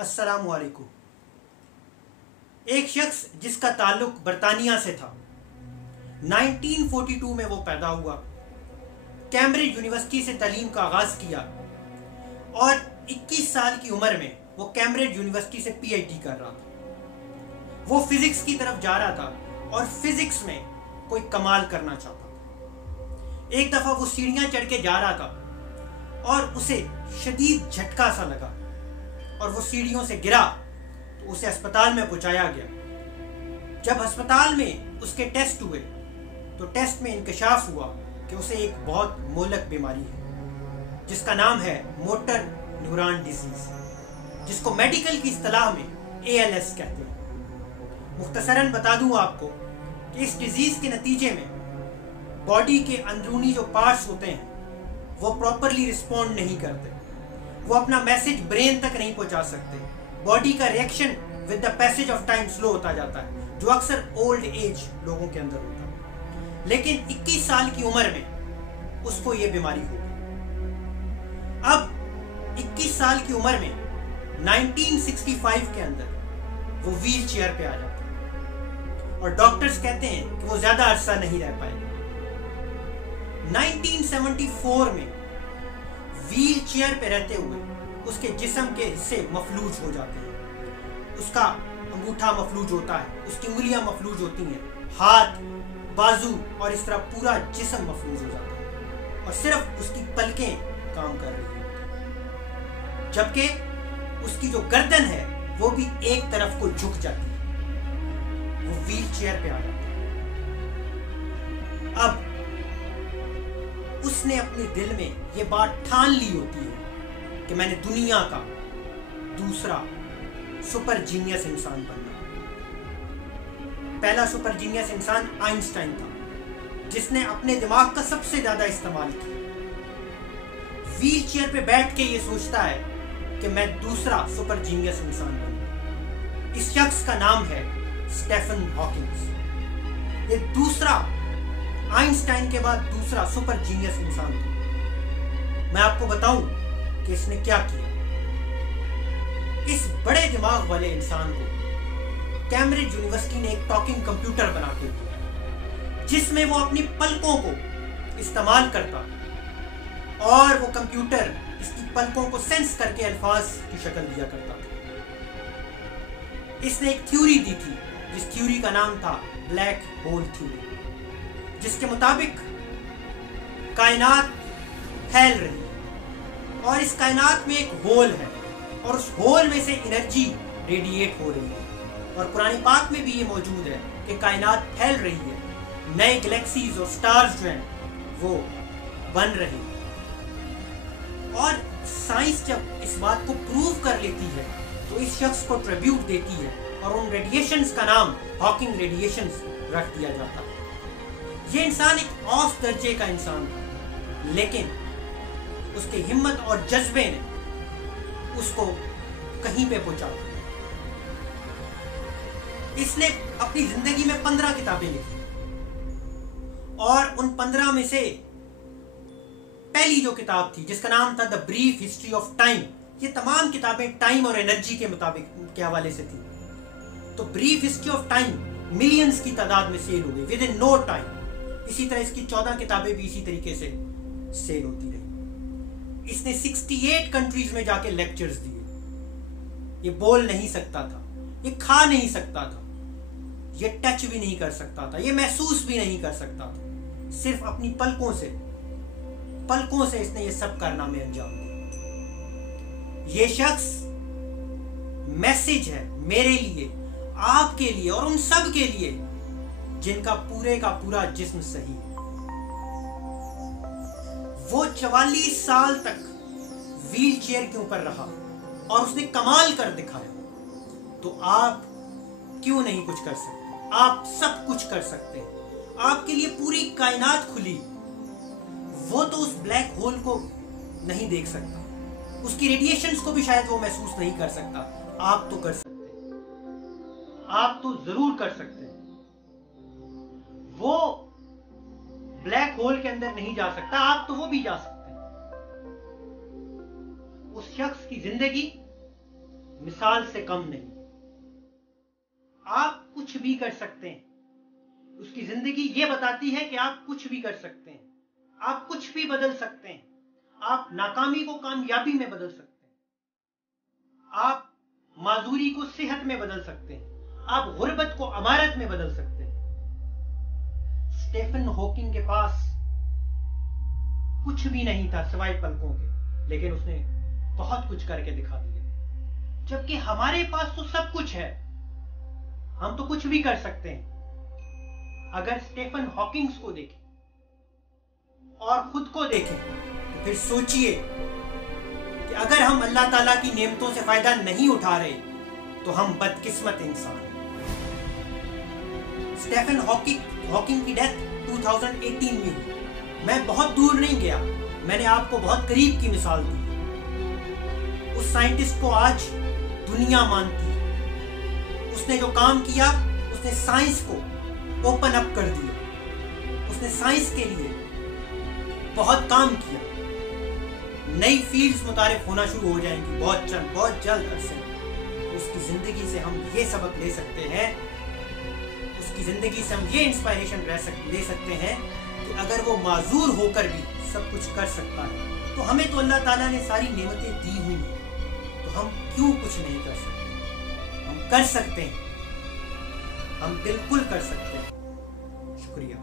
अस्सलामुअलैकुम। एक शख्स जिसका ताल्लुक बरतानिया से था, 1942 में वो पैदा हुआ, कैम्ब्रिज यूनिवर्सिटी से तालीम का आगाज़ किया और 21 साल की उम्र में वो कैम्ब्रिज यूनिवर्सिटी से पीएचडी कर रहा था। वो फिज़िक्स की तरफ जा रहा था और फिज़िक्स में कोई कमाल करना चाहता था। एक दफ़ा वो सीढ़ियाँ चढ़ के जा रहा था और उसे शदीद झटका सा लगा और वो सीढ़ियों से गिरा तो उसे अस्पताल में पहुंचाया गया। जब अस्पताल में उसके टेस्ट हुए तो टेस्ट में इंकशाफ हुआ कि उसे एक बहुत मोहलक बीमारी है जिसका नाम है मोटर न्यूरॉन डिजीज, जिसको मेडिकल की इस्तिलाह में ALS कहते हैं। मुख्तसरन बता दूं आपको कि इस डिजीज के नतीजे में बॉडी के अंदरूनी जो पार्ट्स होते हैं वो प्रॉपरली रिस्पॉन्ड नहीं करते, वो अपना मैसेज ब्रेन तक नहीं पहुंचा सकते। बॉडी का reaction with the passage of time slow होता जाता है, जो अक्सर ओल्ड एज लोगों के अंदर होता है। लेकिन 21 साल की उम्र में उसको ये बीमारी हो गई। अब 21 साल की उम्र में 1965 के अंदर वो व्हील चेयर पे आ जाता है और डॉक्टर्स कहते हैं कि वो ज्यादा अरसा नहीं रह पाएगा। 1974 में व्हील चेयर पे रहते हुए उसके जिस्म के हिस्से मफलूज हो जाते हैं। उसका अंगूठा मफलूज होता है, उसकी उंगलियां मफलूज होती हैं, हाथ, बाजू और इस तरह पूरा जिस्म मफलूज हो जाता है और सिर्फ उसकी पलकें काम कर रही हैं, जबकि उसकी जो गर्दन है वो भी एक तरफ को झुक जाती है। वो व्हील चेयर पे आ जाता है। अब उसने अपने दिल में ये बात ठान ली होती है कि मैंने दुनिया का दूसरा सुपर जीनियस इंसान बनना। पहला सुपर जीनियस इंसान आइंस्टाइन था, जिसने अपने दिमाग का सबसे ज्यादा इस्तेमाल किया। व्हील चेयर पे बैठ के ये सोचता है कि मैं दूसरा सुपर जीनियस इंसान बनूं। इस शख्स का नाम है स्टीफन हॉकिंग। ये दूसरा, आइंस्टाइन के बाद दूसरा सुपर जीनियस इंसान था। मैं आपको बताऊं कि इसने क्या किया। इस बड़े दिमाग वाले इंसान को कैम्ब्रिज यूनिवर्सिटी ने एक टॉकिंग कंप्यूटर बना के दिया, जिसमें वो अपनी पलकों को इस्तेमाल करता और वो कंप्यूटर इसकी पलकों को सेंस करके अल्फाज की शक्ल दिया करता था। इसने एक थ्योरी दी थी जिस थ्योरी का नाम था ब्लैक होल थ्योरी, जिसके मुताबिक कायनात फैल रही है और इस कायनात में एक होल है और उस होल में से एनर्जी रेडिएट हो रही है। और कुरान पाक में भी ये मौजूद है कि कायनात फैल रही है, नए गैलेक्सीज और स्टार्स जो हैं वो बन रहे हैं। और साइंस जब इस बात को प्रूव कर लेती है तो इस शख्स को ट्रिब्यूट देती है और उन रेडिएशंस का नाम हॉकिंग रेडिएशंस रख दिया जाता है। ये इंसान एक औसत दर्जे का इंसान था, लेकिन उसकी हिम्मत और जज्बे ने उसको कहीं पे पहुंचा। इसने अपनी जिंदगी में 15 किताबें लिखी और उन 15 में से पहली जो किताब थी जिसका नाम था the brief history of time, ये तमाम किताबें टाइम और एनर्जी के मुताबिक के हवाले से थी। तो brief history of time millions की तादाद में सेल हो गई विद इन नो टाइम। इसी तरह इसकी 14 किताबें भी इसी तरीके से सेल होती रही। इसने 68 कंट्रीज में जाके लेक्चर्स दिए। ये बोल नहीं सकता था, ये खा नहीं सकता था, ये टच भी नहीं कर सकता था, ये महसूस भी नहीं कर सकता था। सिर्फ अपनी पलकों से इसने ये सब कारनामे अंजाम दिए। ये शख्स मैसेज है मेरे लिए, आपके लिए और उन सब के लिए जिनका पूरे का पूरा जिस्म सही है। वो 44 साल तक व्हील चेयर के ऊपर रहा और उसने कमाल कर दिखाया। तो आप क्यों नहीं कुछ कर सकते? आप सब कुछ कर सकते हैं। आपके लिए पूरी कायनात खुली। वो तो उस ब्लैक होल को नहीं देख सकता, उसकी रेडिएशंस को भी शायद वो महसूस नहीं कर सकता। आप तो कर सकते हैं, आप तो जरूर कर सकते हैं। वो ब्लैक होल के अंदर नहीं जा सकता, आप तो वो भी जा सकते हैं। उस शख्स की जिंदगी मिसाल से कम नहीं। आप कुछ भी कर सकते हैं। उसकी जिंदगी ये बताती है कि आप कुछ भी कर सकते हैं, आप कुछ भी बदल सकते हैं। आप नाकामी को कामयाबी में बदल सकते हैं, आप माजूरी को सेहत में बदल सकते हैं, आप गुर्बत को अमारत में बदल सकते हैं। स्टीफन हॉकिंग के पास कुछ भी नहीं था सिवाय पलकों के, लेकिन उसने बहुत कुछ करके दिखा दिया। जबकि हमारे पास तो सब कुछ है, हम तो कुछ भी कर सकते हैं। अगर स्टीफन हॉकिंग्स को देखें और खुद को देखें तो फिर सोचिए कि अगर हम अल्लाह ताला की नेमतों से फायदा नहीं उठा रहे तो हम बदकिस्मत इंसान हैं। स्टीफन हॉकिंग की डेथ 2018 में हुई। मैं बहुत दूर नहीं गया, मैंने आपको बहुत करीब की मिसाल दी। उस साइंटिस्ट को आज दुनिया मानती है। उसने जो काम किया, उसने साइंस को ओपन अप कर दिया। उसने साइंस के लिए बहुत काम किया। नई फील्ड्स मुतारिफ होना शुरू हो जाएंगी बहुत जल्द अरसे में। उसकी जिंदगी से हम ये सबक ले सकते हैं, उसकी जिंदगी से हम ये इंस्पायरेशन ले सकते हैं कि अगर वो माजूर होकर भी सब कुछ कर सकता है तो हमें तो अल्लाह ताला ने सारी नेमतें दी हुई हैं, तो हम क्यों कुछ नहीं कर सकते? हम कर सकते हैं, हम बिल्कुल कर सकते हैं। शुक्रिया।